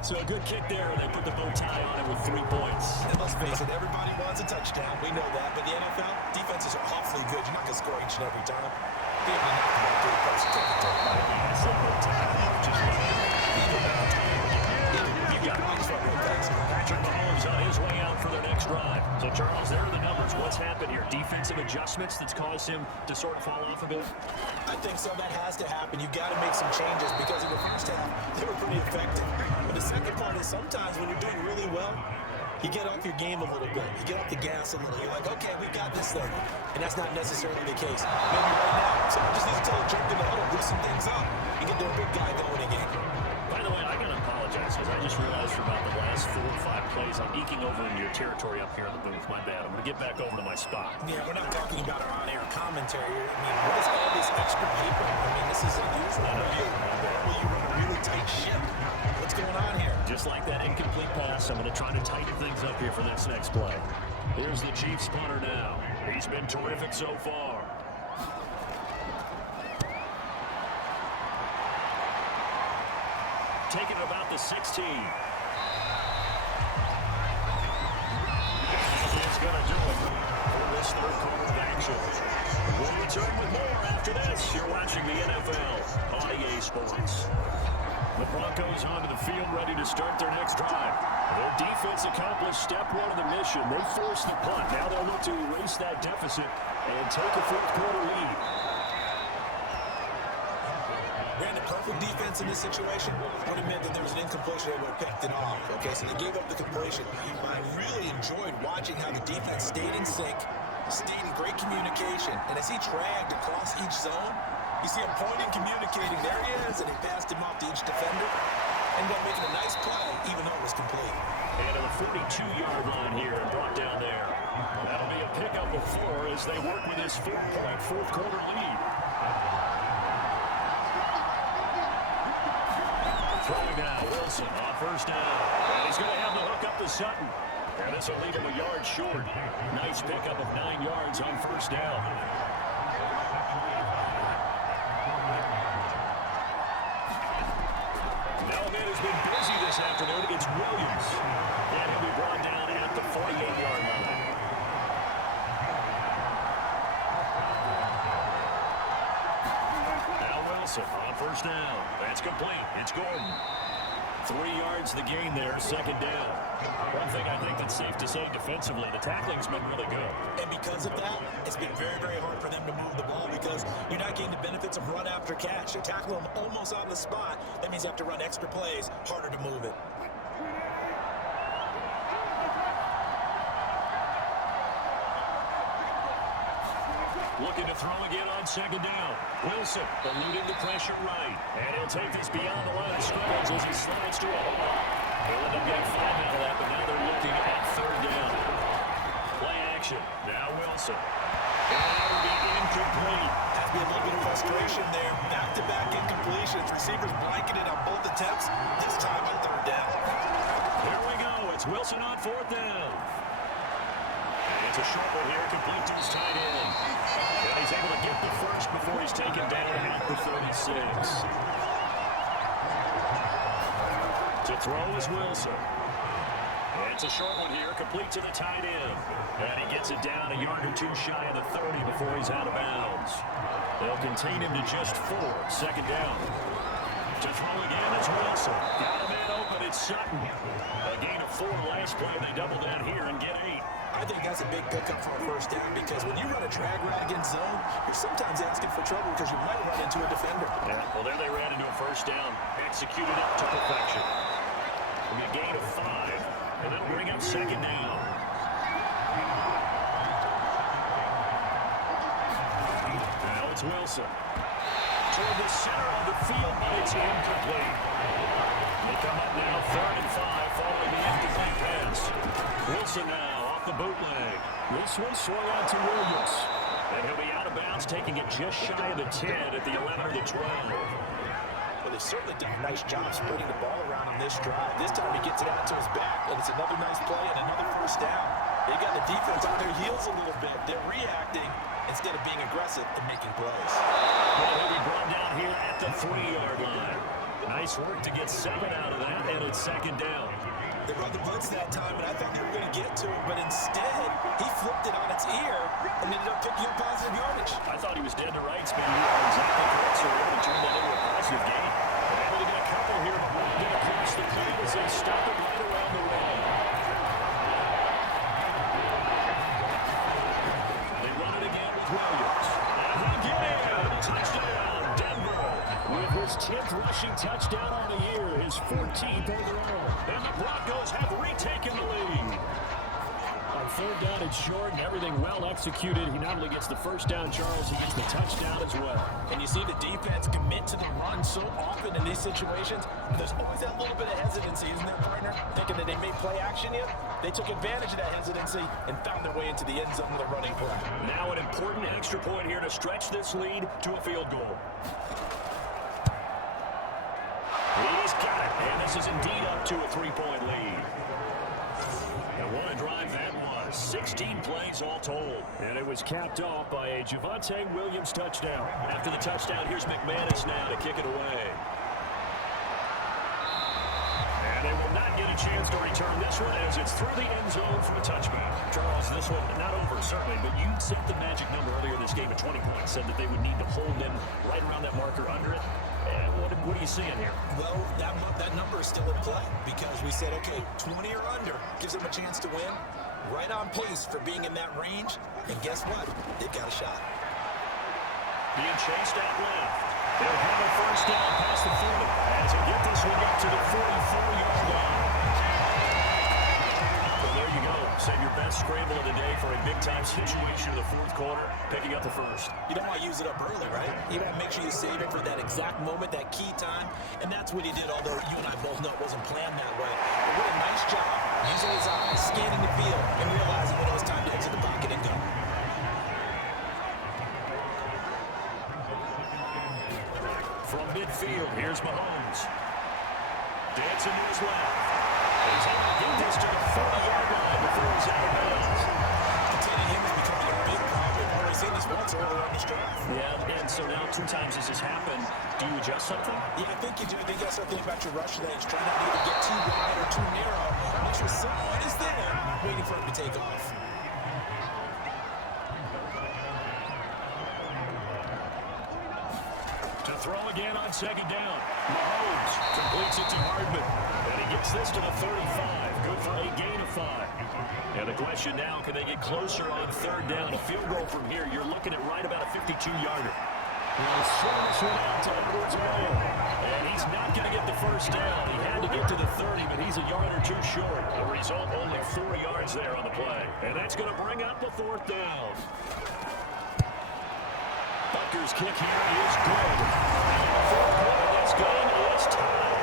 So a good kick there, and they put the bow tie on it with 3 points. And let's face it, everybody wants a touchdown. We know that. But the NFL, defenses are awfully good. You're not going to score each and every time. Being knocked about 3 points to take the take. That's a good time. You got much fun with that. Patrick Mahomes on his way out for their next drive. So, Charles, there are the numbers. What's happened here? Defensive adjustments that's caused him to sort of fall off a bit? I think so. That has to happen. You've got to make some changes because in the first half, they were pretty effective. But the second part is sometimes when you're doing really well, you get off your game a little bit. You get off the gas a little. You're like, okay, we got this thing. And that's not necessarily the case. Maybe right now, someone just needs to tell a jerk in the huddle, loosen things up, and get their big guy going again. By the way, I got to apologize because I just realized for about the last 4 or 5 plays, I'm eking over into your territory up here in the booth. My bad. I'm going to get back over to my spot. Yeah, we're not talking about our on-air commentary. I mean, what is all this extra paper? I mean, this is unusual. Normally you run a really tight ship. What's going on here? Just like that incomplete pass, I'm going to try to tighten things up here for this next play. Here's the Chiefs punter now. He's been terrific so far. Taking about the 16. That is going to do it for this third quarter action. We'll return with more after this. You're watching the NFL on EA Sports. The Broncos onto the field ready to start their next drive. Their defense accomplished step 1 of the mission. They forced the punt. Now they'll look to erase that deficit and take a fourth quarter lead. Ran the perfect defense in this situation would have meant that there was an incompletion. They would have picked it off. Okay, so they gave up the completion. I really enjoyed watching how the defense stayed in sync, stayed in great communication, and as he dragged across each zone, you see him pointing, communicating. There he is, and he passed him off to each defender. Ended up making a nice play, even though it was complete. And to the 42-yard line here and brought down there. That'll be a pickup of 4 as they work with this 4-point fourth quarter lead. Throwing now, Wilson on first down. And he's going to have the hook up to Sutton. And this will leave him a yard short. Nice pickup of 9 yards on first down. Elliott has been busy this afternoon against Williams. And he'll be brought down at the 48-yard line. Now Wilson on first down. That's complete. It's Gordon. 3 yards the gain there, second down. One thing I think that's safe to say defensively, the tackling's been really good. And because of that, it's been very, very hard for them to move the ball because you're not getting the benefits of run after catch. You tackle them almost on the spot. That means you have to run extra plays, harder to move it. Looking to throw again on second down. Wilson eluding the pressure right. And he'll take this beyond the line of scrimmage as he slides to a hole. They'll end up getting 5 out of that, but now they're looking at third down. Play action. Now Wilson. And that'll be incomplete. be a little bit of frustration there. Back-to-back incompletions. Receivers blanketed on both attempts, this time on third down. Here we go. It's Wilson on fourth down. It's a short one here, complete to his tight end. And he's able to get the first before he's taken down at the 36. To throw is Wilson. And it's a short one here, complete to the tight end. And he gets it down a yard or two shy of the 30 before he's out of bounds. They'll contain him to just 4, second down. To throw again is Wilson. Got a man open, it's Sutton. A gain of 4 last play, they double down here and get 8. I think that's a big pickup for a first down because when you run a drag route against zone, you're sometimes asking for trouble because you might run into a defender. Yeah, well, there they ran into a first down, executed it to perfection. It'll be a gain of 5, and that'll bring up second down. Now it's Wilson. Toward the center of the field, but it's incomplete. They come up now, 3rd and 5, following the incomplete pass. Wilson now off the bootleg. This one swung out to Williams. And he'll be out of bounds, taking it just shy of the 10 at the 11 or the 12. Well, they've certainly done a nice job spreading the ball around on this drive. This time he gets it out to his back, and it's another nice play and another first down. They got the defense on their heels a little bit. They're reacting instead of being aggressive and making plays. Well, he'll be brought down here at the 3-yard line. Nice work to get 7 out of that, and it's second down. They run the blitz that time, and I thought they were going to get to it, but instead, he flipped it on its ear and ended up picking up positive yardage. I thought he was dead to rights, but you are exactly correct, so we're going to turn that into a positive gain. They're able to get a couple here, but won't get across the plate as they stop it right around the rim. They run it again with Williams. And again, touchdown, Denver. With his 10th rushing touchdown on the year, his 14th overall. And the Broncos have retaken the lead. On third down and short and everything well executed, he not only gets the first down, Charles, he gets the touchdown as well. And you see the defense commit to the run so often in these situations, but there's always that little bit of hesitancy, isn't there, partner? Thinking that they may play action yet. They took advantage of that hesitancy and found their way into the end zone with a running play. Now an important extra point here to stretch this lead to a field goal. He's got it, and this is indeed up to a 3-point lead. And what a drive that was. 16 plays all told. And it was capped off by a Javonte Williams touchdown. After the touchdown, here's McManus now to kick it away. And they will not get a chance to return this one as it's through the end zone for a touchback. Charles, this one not over, certainly, but you set the magic number earlier this game at 20 points, said that they would need to hold them right around that marker under it. And what are you seeing here? Well, that number is still in play because we said, okay, 20 or under gives them a chance to win. Right on pace for being in that range. And guess what? They've got a shot. Being chased out left. They'll have a first down past the 40 as they get this one up to the 44-yard line. Well, there you go. Send your best scramble of the day for a big-time situation in the fourth quarter, picking up the first. You don't want to use it up early, right? You want to make sure you save it for that exact moment, that key time. And that's what he did, although you and I both know it wasn't planned that way. But what a nice job using his eyes, scanning the field, and realizing when it was time to exit the pocket and go. From midfield, here's Mahomes. Dancing to his left. He's able to get this to the 40-yard line before he's out of bounds. Containing him is becoming a big problem. We've already seen this once earlier on this drive. Yeah, and so now 2 times as this happened, do you adjust something? Yeah, I think you do. I think you got to start thinking about your rush lanes. Try not to either get too wide or too narrow. Make sure someone is there waiting for him to take off. To throw again on second down. Mahomes completes it to Hardman. And he gets this to the 35. Good for a gain of 5. And the question now, can they get closer on third down? A field goal from here, you're looking at right about a 52-yarder. Well, Simmons went out to Edwards man. And he's not going to get the first down. He had to get to the 30, but he's a yard or two short. The result, only 4 yards there on the play. And that's going to bring up the fourth down. Bucker's kick here is good. Fourth quarter, this game is tied.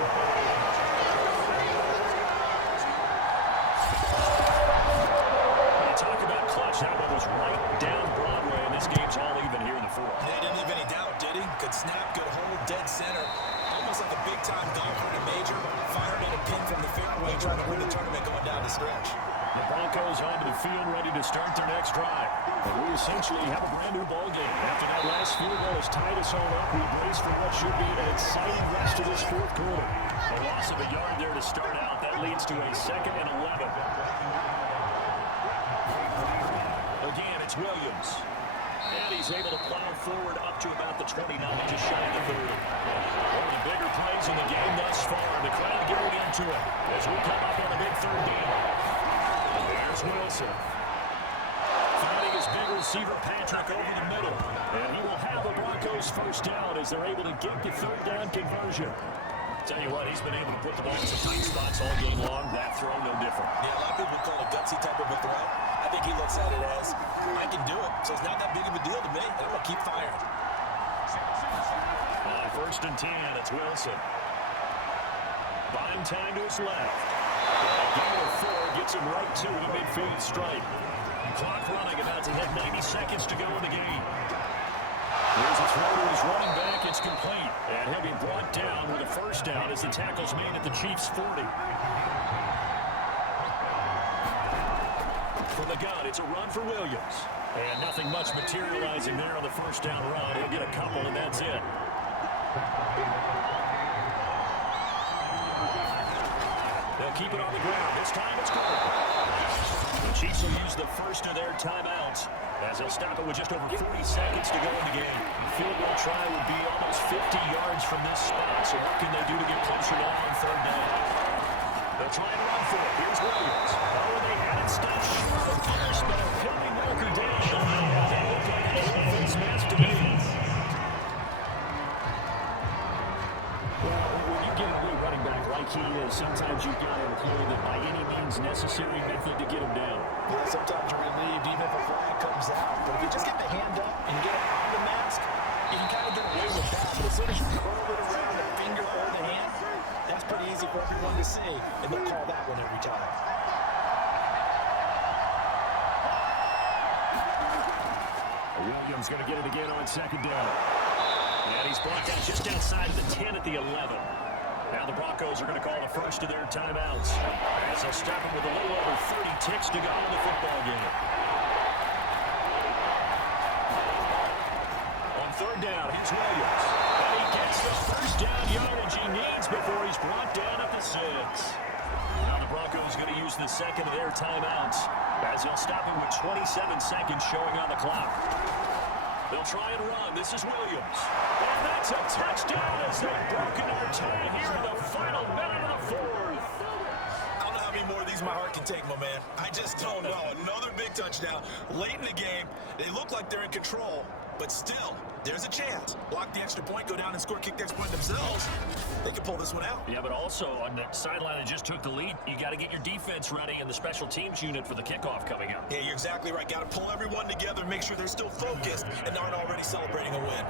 You talk about clutch. That one was right down Broadway, and this game's all even here in the fourth. They didn't leave any Good snap, good hold, dead center. Almost like a big-time golfer in a major, firing at a pin from the fairway, trying to win the tournament going down the stretch. The Broncos onto the field, ready to start their next drive. And we essentially have a brand-new ball game. After that last field goal has tied us all up, we brace for what should be an exciting rest of this fourth quarter. A loss of a yard there to start out. That leads to a 2nd and 11. Again, it's Williams. And he's able to plow forward up to about the 29, just shy of the 30. One of the bigger plays in the game thus far. The crowd getting into it as we come up on the big third down. There's Wilson. Finding his big receiver, Patrick, over the middle. And he will have the Broncos first down as they're able to get the third down conversion. Tell you what, he's been able to put the ball in some tight spots all game long. That throw, no different. Yeah, a lot of people call it a gutsy type of a throw. I think he looks at it as, I can do it, so it's not that big of a deal to me, and I'm going to keep firing. 1st and 10, it's Wilson. Buying time to his left. Gain of 4 gets him right to the midfield stripe. Clock running, about to hit 90 seconds to go in the game. There's a throw to his running back. It's complete. And he'll be brought down with a first down as the tackle's made at the Chiefs' 40. From the gun, it's a run for Williams. And nothing much materializing there on the first down run. He'll get a couple, and that's it. They'll keep it on the ground. This time it's good. The Chiefs will use the first of their timeouts as they'll stop it with just over 40 seconds to go in the game. Field goal try would be almost 50 yards from this spot, so what can they do to get closer to on third down? They'll try and run for it. Here's Williams. Oh, and they had it stopped short of first, but he'll be Walker down. They look like a full face mask to me. Well, when you get a new running back like he is, sometimes you've got to employ the by any means necessary method to get him down. Yeah, sometimes you're relieved even if a flag comes out. But if you just get the hand up and get it on the mask, you can kind of get away with that. But as soon as you curl it around the finger or the hand, that's pretty easy for everyone to see. And they'll call that one every time. Williams going to get it again on 2nd down. And he's brought down just outside of the 10 at the 11. Now the Broncos are going to call the first of their timeouts as they'll stop him with a little over 30 ticks to go in the football game. On 3rd down, here's Williams. And he gets the first down yardage he needs before he's brought down at the 6. Now the Broncos going to use the second of their timeouts as they'll stop him with 27 seconds showing on the clock. They'll try and run. This is Williams. And that's a touchdown as they've broken our tie here in the final minute of the 4th. I don't know how many more of these my heart can take, my man. I just don't know. Another big touchdown late in the game. They look like they're in control, but still, there's a chance. Block the extra point, go down and score, kick the extra point themselves. They can pull this one out. Yeah, but also on the sideline that just took the lead, you got to get your defense ready and the special teams unit for the kickoff coming up. Yeah, you're exactly right. Got to pull everyone together, make sure they're still focused and aren't already celebrating a win.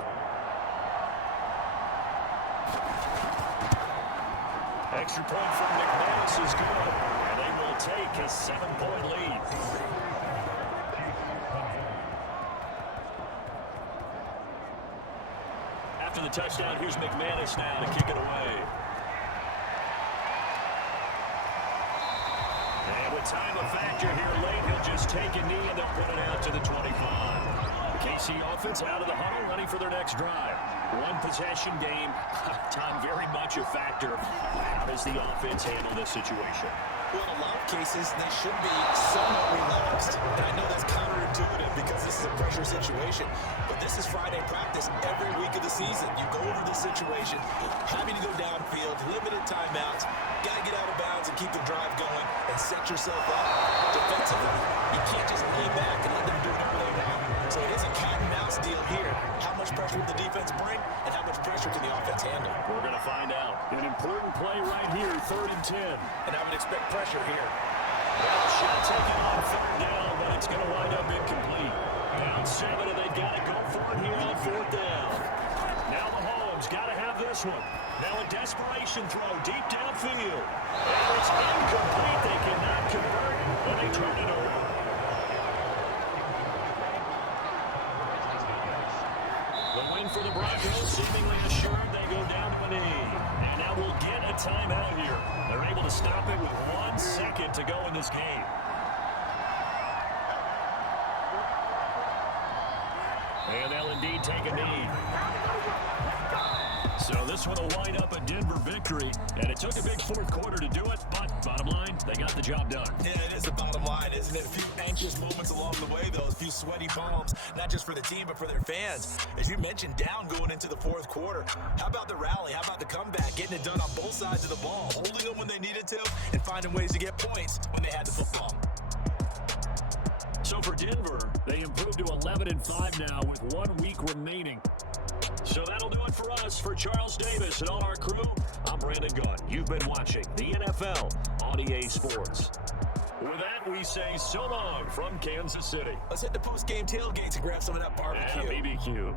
Extra point from McManus is good, and they will take a 7-point lead. After the touchdown, here's McManus now to kick it away. And with time a factor here late, he'll just take a knee and they'll put it out to the 25. KC offense out of the huddle, ready for their next drive. One possession game, time very much a factor. How does the offense handle this situation? Well, in a lot of cases, they should be somewhat relaxed. And I know that's counterintuitive because this is a pressure situation. But this is Friday practice every week of the season. You go over this situation, having to go downfield, limited timeouts, got to get out of bounds and keep the drive going and set yourself up defensively. You can't just lay back and let them do whatever they want. So it is a cat and mouse deal here. How much pressure will the defense bring and how much pressure can the offense handle? We're going to find out. An important play right here, 3rd and 10. And I would expect pressure here. Well, shot taken on 3rd down, but it's going to wind up incomplete. Down 7, and they've got to go for it here on 4th down. Now Mahomes got to have this one. Now a desperation throw deep downfield. And it's incomplete. They cannot convert, and they turn it over. The win for the Broncos. Broncos seemingly assured they go down to a knee. And now we'll get a timeout here. They're able to stop it with 1 second to go in this game. And they'll indeed take a knee. So this one will wind up a Denver victory. And it took a big fourth quarter to do it, but bottom line, they got the job done. Yeah, it is the bottom line, isn't it? A few anxious moments along the way, though. A few sweaty palms, not just for the team, but for their fans. As you mentioned, down going into the fourth quarter. How about the rally? How about the comeback? Getting it done on both sides of the ball. Holding them when they needed to, and finding ways to get points when they had the football. So for Denver, they improved to 11-5 now with 1 week remaining. So that'll do it for us. For Charles Davis and all our crew, I'm Brandon Gunn. You've been watching the NFL on EA Sports. With that, we say so long from Kansas City. Let's hit the post-game tailgates and grab some of that barbecue. Yeah, BBQ.